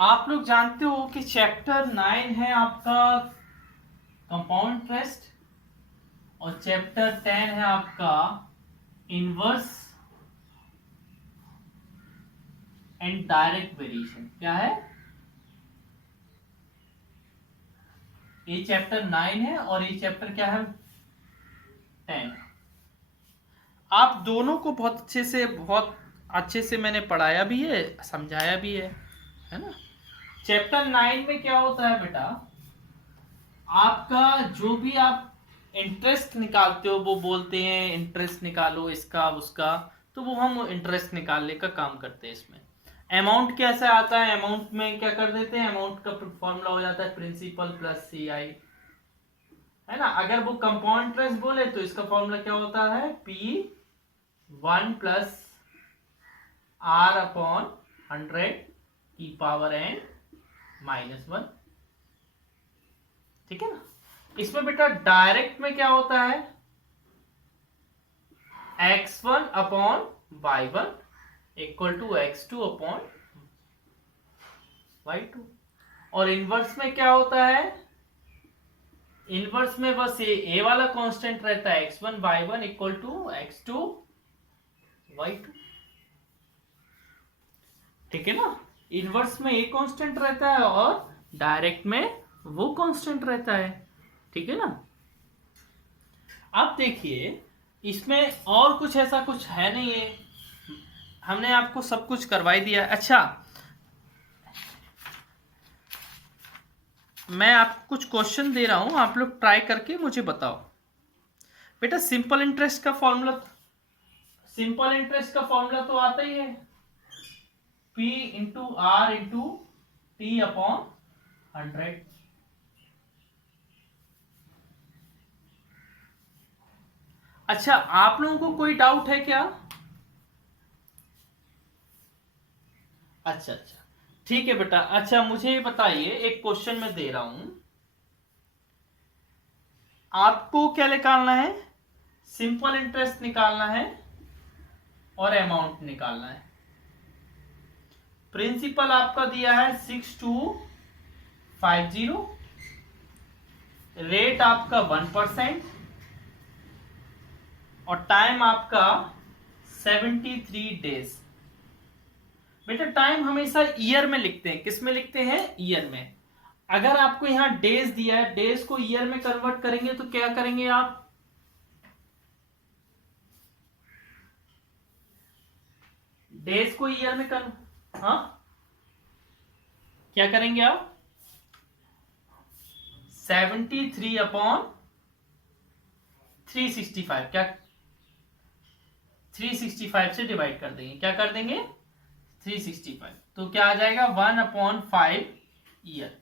आप लोग जानते हो कि चैप्टर 9 है आपका कंपाउंड इंटरेस्ट और चैप्टर 10 है आपका इनवर्स एंड डायरेक्ट वेरिएशन। क्या है? ये चैप्टर 9 है और ये चैप्टर क्या है? 10। आप दोनों को बहुत अच्छे से मैंने पढ़ाया भी है, समझाया भी है ना। चैप्टर 9 में क्या होता है बेटा, आपका जो भी आप इंटरेस्ट निकालते हो वो बोलते हैं इंटरेस्ट निकालो इसका उसका, तो वो हम इंटरेस्ट निकालने का काम करते हैं। इसमें अमाउंट कैसे आता है, अमाउंट में क्या कर देते हैं, अमाउंट का फॉर्मूला हो जाता है प्रिंसिपल प्लस CI, है ना। अगर वो कंपाउंड इंटरेस्ट बोले तो इसका फॉर्मूला क्या होता है, P1 प्लस R अपॉन 100 की पावर n-1। ठीक है ना। इसमें बेटा डायरेक्ट में क्या होता है, x1 upon y1 equal to x2 upon y2। और इनवर्स में क्या होता है, इनवर्स में बस ये a वाला कांस्टेंट रहता है, x1 y1 equal to x2 y2। ठीक है ना। इनवर्स में a कांस्टेंट रहता है और डायरेक्ट में वो कांस्टेंट रहता है। ठीक है ना। अब देखिए इसमें और कुछ ऐसा कुछ है नहीं है, हमने आपको सब कुछ करवाई दिया। अच्छा, मैं आपको कुछ क्वेश्चन दे रहा हूं, आप लोग ट्राई करके मुझे बताओ। बेटा सिंपल इंटरेस्ट का फॉर्मूला तो आता ही है, P into R into T upon 100। अच्छा, आप लोगों को कोई डाउट है क्या? अच्छा अच्छा, ठीक है बेटा। अच्छा मुझे ये बताइए, एक क्वेश्चन मैं दे रहा हूं, आपको क्या निकालना है, सिंपल इंटरेस्ट निकालना है और अमाउंट निकालना है। प्रिंसिपल आपका दिया है 6250, रेट आपका 1% और टाइम आपका 73 डेज। बेटा टाइम हमेशा ईयर में लिखते हैं, किस में लिखते हैं, ईयर में। अगर आपको यहां डेज दिया है, डेज को ईयर में कन्वर्ट करेंगे तो क्या करेंगे आप, डेज को ईयर में हाँ क्या करेंगे आप, 73 अपॉन 365, क्या 365 से डिवाइड कर देंगे, क्या कर देंगे 365, तो क्या आ जाएगा 1/5 ईयर।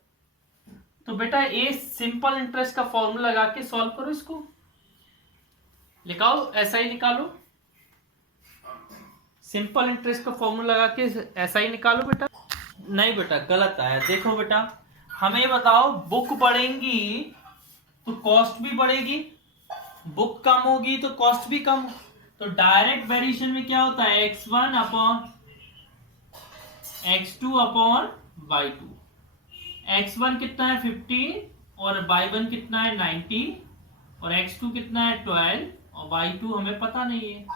तो बेटा ये सिंपल इंटरेस्ट का फॉर्मूला लगा के सॉल्व करो, इसको लिखाओ, ऐसा ही निकालो। सिंपल इंटरेस्ट का फॉर्मूला लगा के ऐसा ही निकालो बेटा। नहीं बेटा गलत आया, देखो बेटा हमें बताओ, बुक बढ़ेंगी तो कॉस्ट भी बढ़ेगी, बुक कम होगी तो कॉस्ट भी कम। तो डायरेक्ट वेरिएशन में क्या होता है, x1 upon x2 upon y2। x1 कितना है 15 और y1 कितना है 90 और x2 कितना है 12 और y2 हमें पता नहीं है।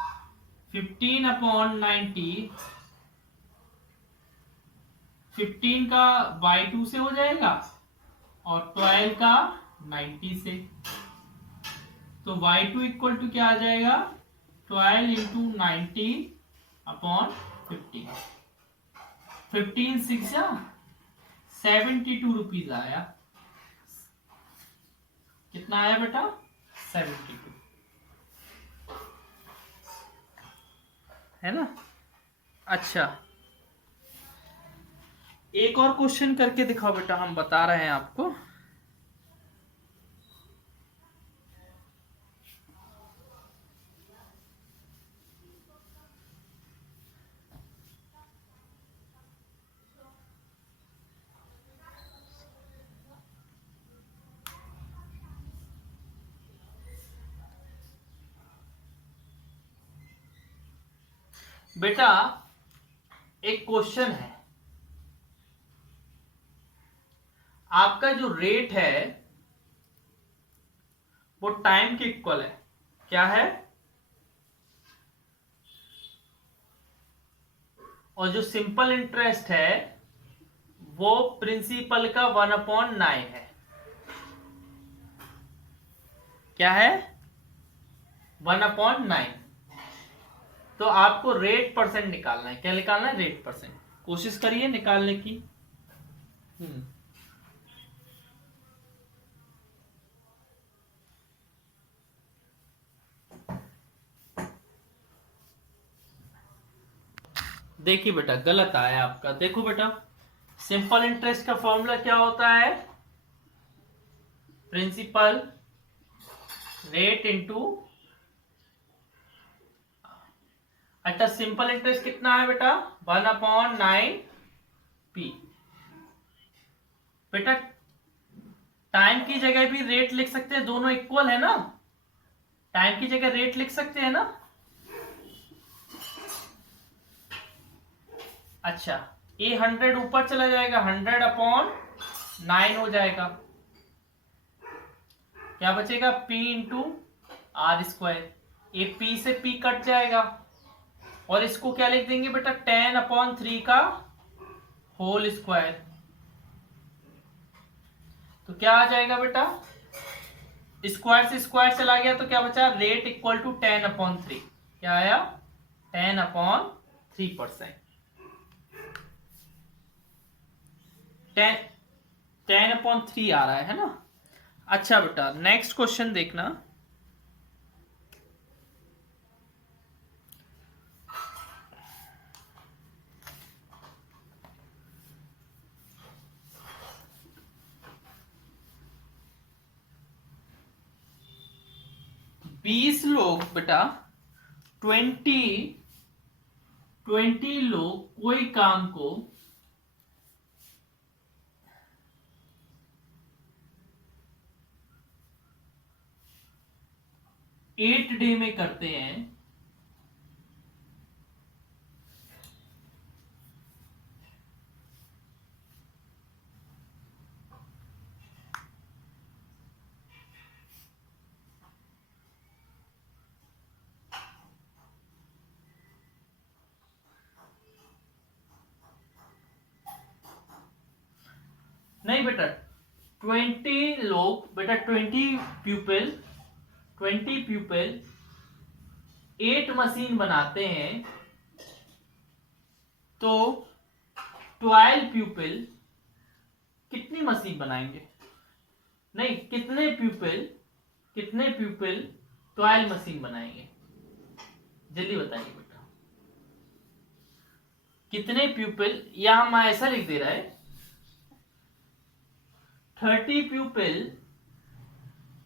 15 अपॉन 90, 15 का y2 से हो जाएगा और 12 का 90 से, तो y2 इक्वल टू क्या आ जाएगा, 12 इंटू 90 अपॉन 15। 15 6 72 रुपीज आया। कितना आया बेटा, 72, है ना। अच्छा एक और क्वेश्चन करके दिखाओ बेटा, हम बता रहे हैं आपको। बेटा एक क्वेश्चन है, आपका जो रेट है वो टाइम के इक्वल है। क्या है? और जो सिंपल इंटरेस्ट है वो प्रिंसिपल का 1/9 है। क्या है? 1/9। तो आपको रेट परसेंट निकालना है। क्या निकालना है? Rate percent. कोशिश करिए निकालने की। देखिए बेटा, गलत आया आपका। देखो बेटा, सिंपल इंटरेस्ट का फॉर्मूला क्या होता है? Principal rate into. अच्छा, सिंपल इंटरेस्ट कितना है बेटा? 1/9 p। बेटा टाइम की जगह भी रेट लिख सकते हैं, दोनों इक्वल है ना। टाइम की जगह रेट लिख सकते हैं ना। अच्छा, ये 100 ऊपर चला जाएगा, 100/9 हो जाएगा। क्या बचेगा? p into R square. ये p से p कट जाएगा और इसको क्या लिख देंगे बेटा? 10/3 का होल स्क्वायर। तो क्या आ जाएगा बेटा? स्क्वायर से स्क्वायर चला गया तो क्या बचा? Rate equal to 10/3। क्या आया? 10/3%। 10/3 आ रहा है ना। अच्छा बेटा, नेक्स्ट क्वेश्चन देखना। बीस लोग बेटा, 20 लोग कोई काम को 8 डे में करते हैं। नहीं बेटा, 20 लोग बेटा, 20 पीपल 8 मशीन बनाते हैं, तो 12 पीपल कितनी मशीन बनाएंगे? नहीं, कितने पीपल 12 मशीन बनाएंगे? जल्दी बताइए बेटा, कितने पीपल। या हम ऐसा लिख दे रहा है, 30 पीपल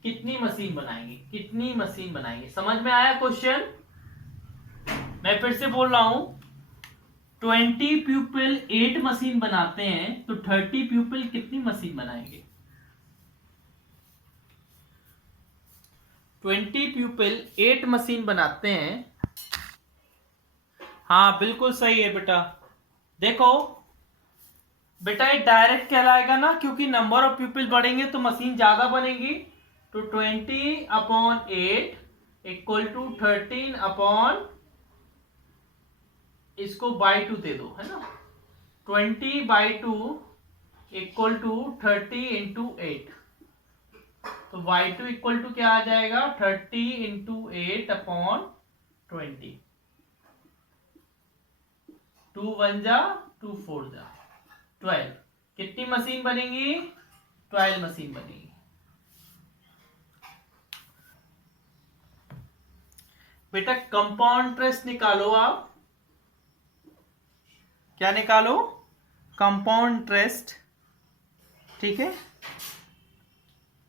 कितनी मशीन बनाएंगे? समझ में आया क्वेश्चन? मैं फिर से बोल रहा हूं, 20 पीपल 8 मशीन बनाते हैं, तो 30 पीपल कितनी मशीन बनाएंगे? 20 पीपल 8 मशीन बनाते हैं। हाँ बिल्कुल सही है बेटा। देखो बेटा, ये डायरेक्ट कहलाएगा ना, क्योंकि नंबर ऑफ पीपल बढ़ेंगे तो मशीन ज्यादा बनेगी। तो 20/8 इक्वल टू 13 इसको बाई 2 दे दो, है ना। 20/2 इक्वल टू 30/8। तो y2 इक्वल टू क्या आ जाएगा? 30/8/20। 2 1 जा 2 4 जा 12। कितनी मशीन बनेगी? 12 मशीन बनेगी। बेटा कंपाउंड इंटरेस्ट निकालो आप। क्या निकालो? Compound interest. ठीक है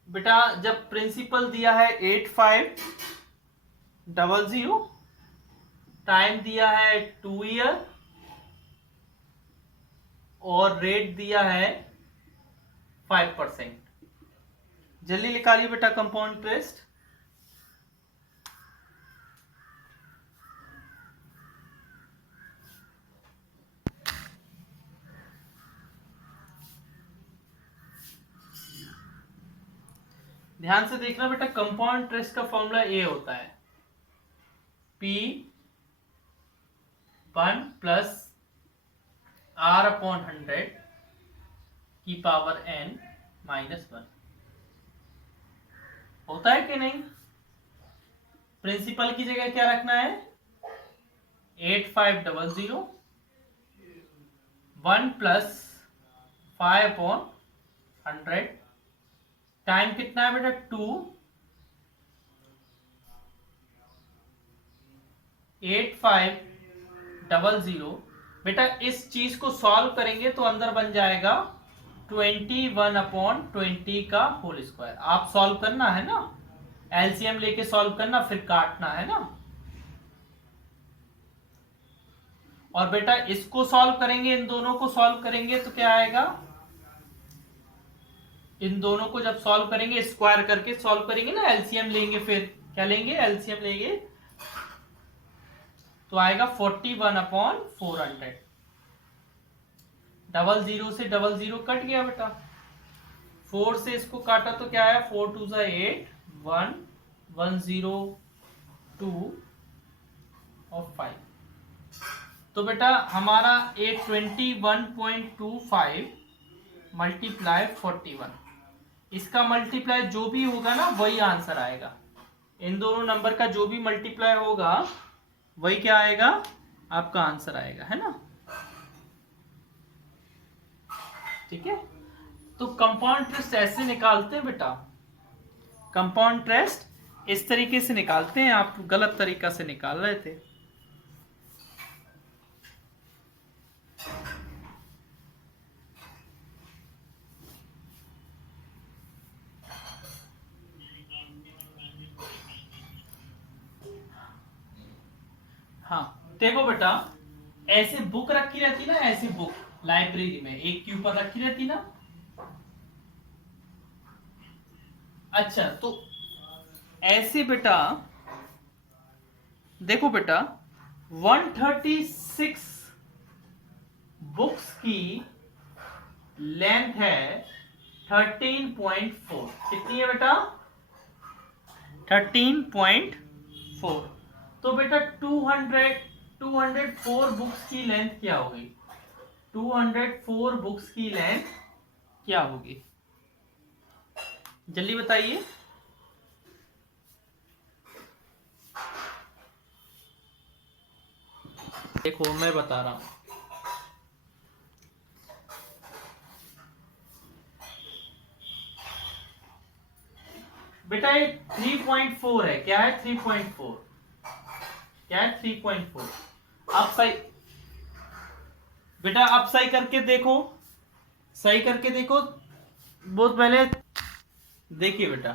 बेटा, जब प्रिंसिपल दिया है 8500, टाइम दिया है 2 ईयर और रेट दिया है 5%। जल्दी निकालिए बेटा कंपाउंड इंटरेस्ट। ध्यान से देखना बेटा, कंपाउंड इंटरेस्ट का फॉर्मूला ए होता है P1 प्लस R/100 की पावर n -1 होता है कि नहीं। प्रिंसिपल की जगह क्या रखना है, 8500 1 प्लस 5/100 टाइम कितना है बेटा 2 8500। बेटा इस चीज को सॉल्व करेंगे तो अंदर बन जाएगा 21/20 का होल स्क्वायर। आप सॉल्व करना है ना, एलसीएम लेके सॉल्व करना, फिर काटना है ना। और बेटा इसको सॉल्व करेंगे, इन दोनों को सॉल्व करेंगे तो क्या आएगा, इन दोनों को जब सॉल्व करेंगे स्क्वायर करके सॉल्व करेंगे ना, एलसीएम लेंगे, फिर क्या लेंगे, एलसीएम लेंगे तो आएगा 41/400। 00 से 00 कट गया बेटा, 4 से इसको काटा तो क्या आया, 4 2 8 1 1 0 2 और 5। तो बेटा हमारा 821.25 मल्टीप्लाई 41, इसका मल्टीप्लाई जो भी होगा ना वही आंसर आएगा। इन दोनों नंबर का जो भी मल्टीप्लाई होगा वही क्या आएगा, आपका आंसर आएगा, है ना। ठीक है, तो कंपाउंड इंटरेस्ट ऐसे निकालते हैं बेटा, कंपाउंड इंटरेस्ट इस तरीके से निकालते हैं। आप गलत तरीका से निकाल रहे थे। हाँ देखो बेटा, ऐसे बुक रखी रहती ना, ऐसी बुक लाइब्रेरी में एक के ऊपर रखी रहती ना। अच्छा तो ऐसे बेटा देखो बेटा 136 बुक्स की लेंथ है 13.4। कितनी है बेटा, 13.4। तो बेटा 204 बुक्स की लेंथ क्या होगी, 204 बुक्स की लेंथ क्या होगी, जल्दी बताइए। देखो मैं बता रहा हूं बेटा, ये 3.4 है। क्या है 3.4, क्या है 3.4। आप सही बेटा, आप सही करके देखो, सही करके देखो। बहुत पहले देखिए बेटा,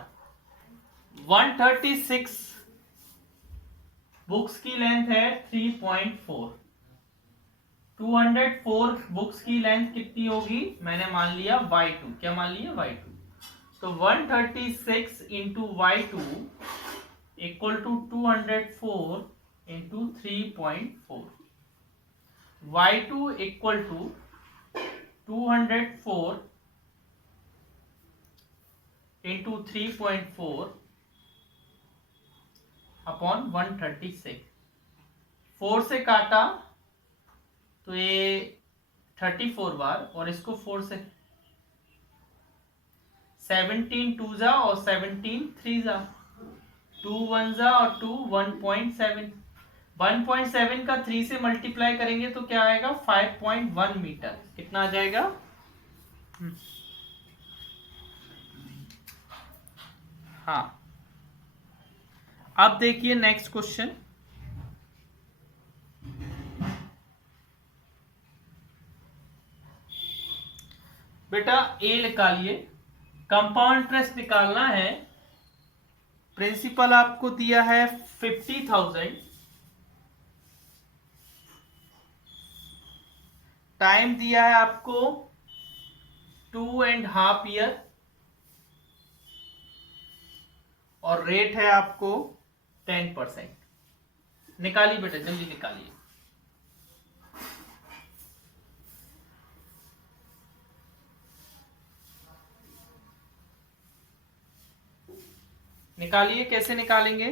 136 बुक्स की लेंथ है 3.4, 204 बुक्स की लेंथ कितनी होगी, मैंने मान लिया y2। क्या मान लिया, y2। तो 136 into y2 equal to 204 into 3.4। y2 equal to 204 into 3.4 upon 136। 4 से काटा तो ये 34 बार, और इसको 4 से 17 2 जा और 17 3 जा, 2 1 जा और 2 1.7। 1.7 का 3 से मल्टीप्लाई करेंगे तो क्या आएगा, 5.1 मीटर। कितना आ जाएगा, हाँ। अब देखिए नेक्स्ट क्वेश्चन, बेटा ए निकालिए। कंपाउंड इंटरेस्ट निकालना है, प्रिंसिपल आपको दिया है 50,000, टाइम दिया है आपको 2.5 ईयर, और रेट है आपको 10%। निकालिए बेटा, जल्दी निकालिए। निकालिए, कैसे निकालेंगे?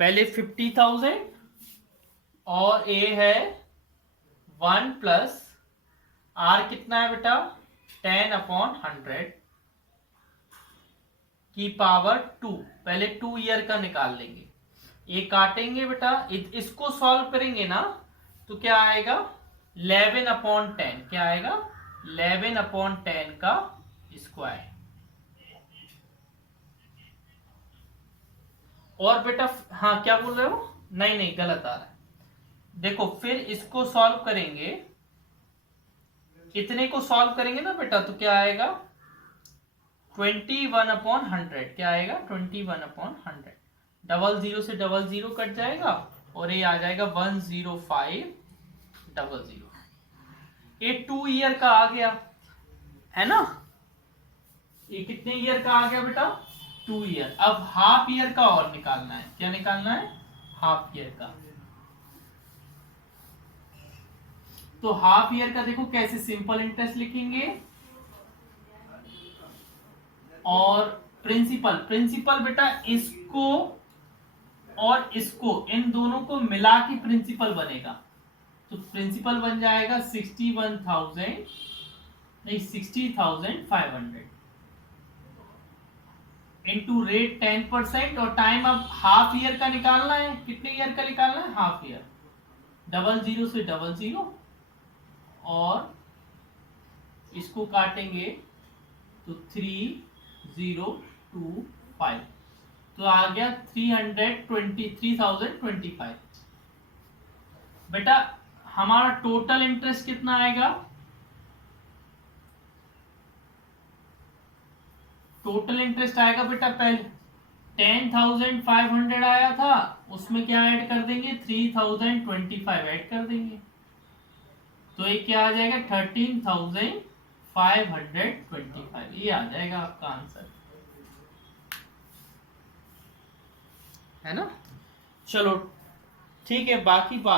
पहले 50,000 और ए है 1 प्लस आर कितना है बेटा 10/100 की पावर 2। पहले 2 ईयर का निकाल लेंगे, ये काटेंगे बेटा, इसको सॉल्व करेंगे ना तो क्या आएगा 11/10। क्या आएगा 11/10 का स्क्वायर। और बेटा हाँ क्या बोल रहे हो? नहीं नहीं गलत आ रहा है। देखो फिर इसको सॉल्व करेंगे, इतने को सॉल्व करेंगे ना बेटा तो क्या आएगा 21/100। क्या आएगा 21/100। डबल जीरो से डबल जीरो कट जाएगा और ये आ जाएगा 10500। ये 2 ईयर का आ गया है ना। ये कितने ईयर का आ गया बेटा 2 ईयर। अब हाफ ईयर का और निकालना है। क्या निकालना है हाफ ईयर का। तो हाफ ईयर का देखो कैसे सिंपल इंटरेस्ट लिखेंगे और प्रिंसिपल। प्रिंसिपल बेटा इसको और इसको इन दोनों को मिला के प्रिंसिपल बनेगा। तो प्रिंसिपल बन जाएगा 61,000 नहीं 60,500 इंटू रेट 10% और टाइम अब हाफ ईयर का निकालना है। कितने ईयर का निकालना है हाफ ईयर। डबल जीरो से डबल जीरो और इसको काटेंगे तो 3025 तो आ गया 323,025। बेटा हमारा टोटल इंटरेस्ट कितना आएगा। टोटल इंटरेस्ट आएगा बेटा पहले 10,500 आया था, उसमें क्या ऐड कर देंगे 3,025 ऐड कर देंगे तो ये क्या आ जाएगा 13,525। ये आ जाएगा आपका आंसर, है ना। चलो ठीक है, बाकी बात